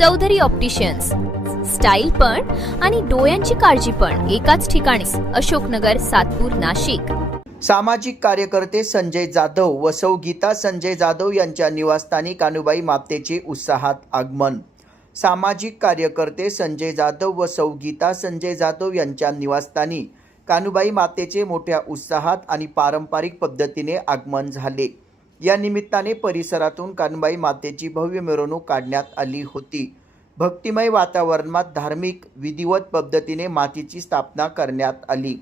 Chaudhari opticians, style पण आणि डोळ्यांची काळजी पण एकाच ठिकाणी. अशोकनगर, सातपूर, नाशिक. सामाजिक कार्यकर्ते संजय जाधव व सौ गीता संजय जाधव यांच्या निवासस्थानी कान्हूबाई मातेचे उत्साहात आगमन. सामाजिक कार्यकर्ते संजय जाधव व सौ गीता संजय जाधव यांच्या निवासस्थानी कान्हूबाई मातेचे मोठ्या उत्साहात आणि पारंपरिक पद्धतीने आगमन झाले. या निमित्ताने परिसरातून कान्हूबाई मातेची भव्य मिरवणूक काढण्यात आली होती. भक्तिमय वातावरणात धार्मिक विधिवत पद्धतीने मातेची स्थापना करण्यात आली.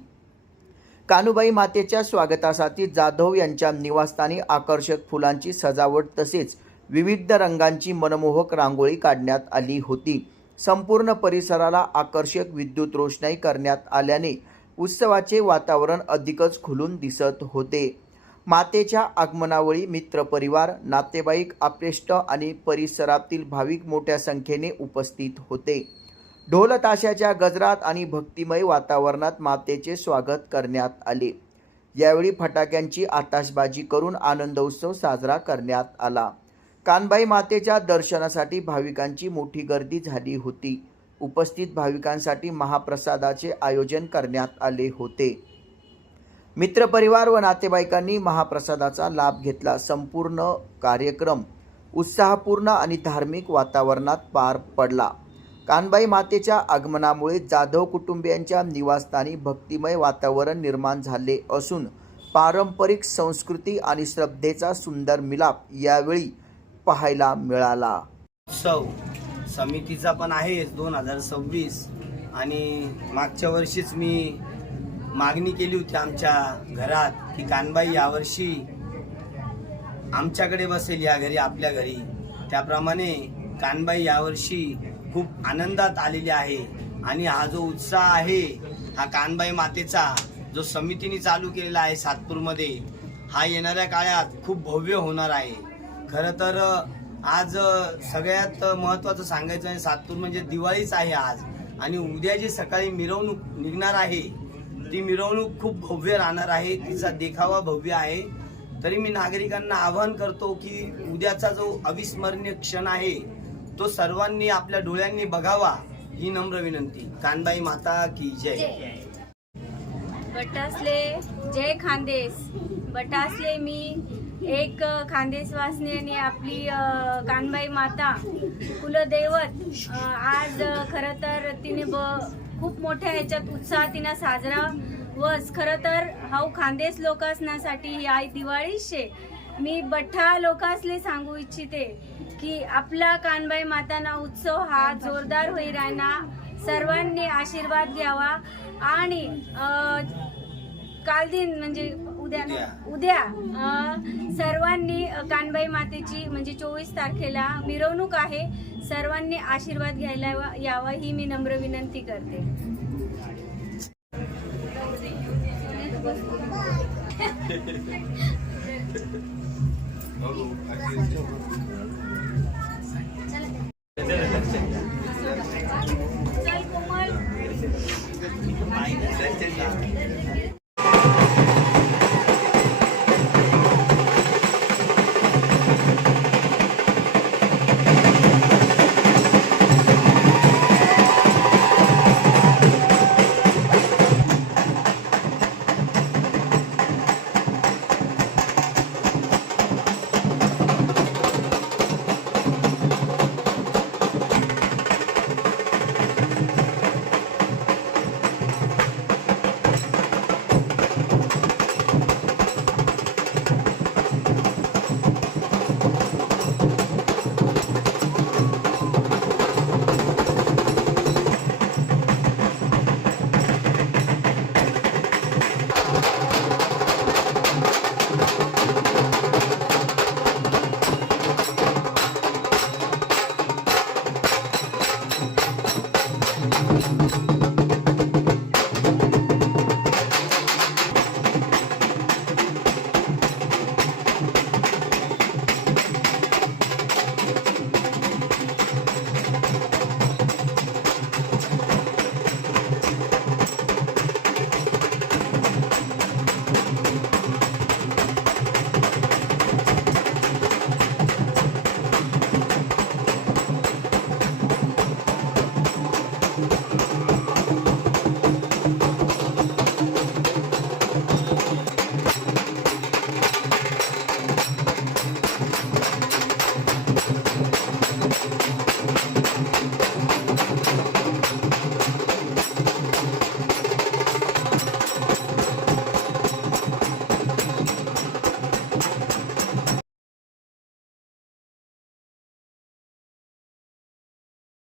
कान्हूबाई मातेच्या स्वागतासाठी जाधव यांच्या निवासस्थानी आकर्षक फुलांची सजावट तसेच विविध रंगांची मनमोहक रांगोळी काढण्यात आली होती. संपूर्ण परिसराला आकर्षक विद्युत रोषणाई करण्यात आल्याने उत्सवाचे वातावरण अधिकच खुलून दिसत होते. मातेच्या आगमनावेळी मित्रपरिवार, नातेवाईक, आप्तेष्ट आणि परिसरातील भाविक मोठ्या संख्येने उपस्थित होते. ढोल ताशाच्या गजरात आणि भक्तिमय वातावरणात मातेचे स्वागत करण्यात आले. यावेळी फटाक्यांची आताशबाजी करून आनंदोत्सव साजरा करण्यात आला. कान्हबाई मातेच्या दर्शनासाठी भाविकांची मोठी गर्दी झाली होती. उपस्थित भाविकांसाठी महाप्रसादाचे आयोजन करण्यात आले होते. मित्रपरिवार व नातेवाईकांनी महाप्रसादाचा लाभ घेतला. संपूर्ण कार्यक्रम उत्साहपूर्ण आणि धार्मिक वातावरणात पार पडला. कान्हबाई मातेच्या आगमनामुळे जाधव कुटुंबियांच्या निवासस्थानी भक्तिमय वातावरण निर्माण झाले असून पारंपरिक संस्कृती आणि श्रद्धेचा सुंदर मिलाप यावेळी पाहायला मिळाला. उत्सव समितीचा पण आहे 2026 आणि मागच्या वर्षीच मी मागणी केली होती आमच्या घरात की कान्हबाई यावर्षी आमच्याकडे बसेल या घरी, आपल्या घरी. त्याप्रमाणे कान्हबाई यावर्षी खूप आनंदात आलेली आहे आणि हा जो उत्साह आहे हा कान्हबाई मातेचा जो समितीने चालू केलेला आहे सातपूरमध्ये, हा येणाऱ्या काळात खूप भव्य होणार आहे. खरं तर आज सगळ्यात महत्त्वाचं सांगायचं आहे, सातपूर म्हणजे दिवाळीच आहे आज आणि उद्या जी सकाळी मिरवणूक निघणार आहे ती मिरवणूक खूप भव्य राहणार आहे. तिचा देखावा भव्य आहे. तरी मी नागरिकांना आवाहन करतो की उद्याचा जो अविस्मरणीय क्षण आहे तो सर्वांनी आपल्या डोळ्यांनी बघावा ही नम्र विनंती. कान्हबाई माता की जय. बटासले जय खानदेश. बटासले मी एक खानदेशवासिनी आणि आपली कान्हबाई माता कुलदैवत आज खरं तर तिने खूप मोठ्या ह्याच्यात उत्साह तिनं साजरा वस. खरं तर हाऊ खानदेश लोकांसाठी ही आई दिवाळी शे. मी बठ्ठा लोकांसले सांगू इच्छिते की आपला कान्हबाई माताना उत्सव हा जोरदार होई राहना. सर्वांनी आशीर्वाद घ्यावा आणि काल दिन म्हणजे उद्या सर्वांनी कान्हबाई मातेची म्हणजे 24 तारखेला मिरवणूक आहे. सर्वांनी आशीर्वाद घ्यायला यावा ही मी नम्र विनंती करते. चल कोमल.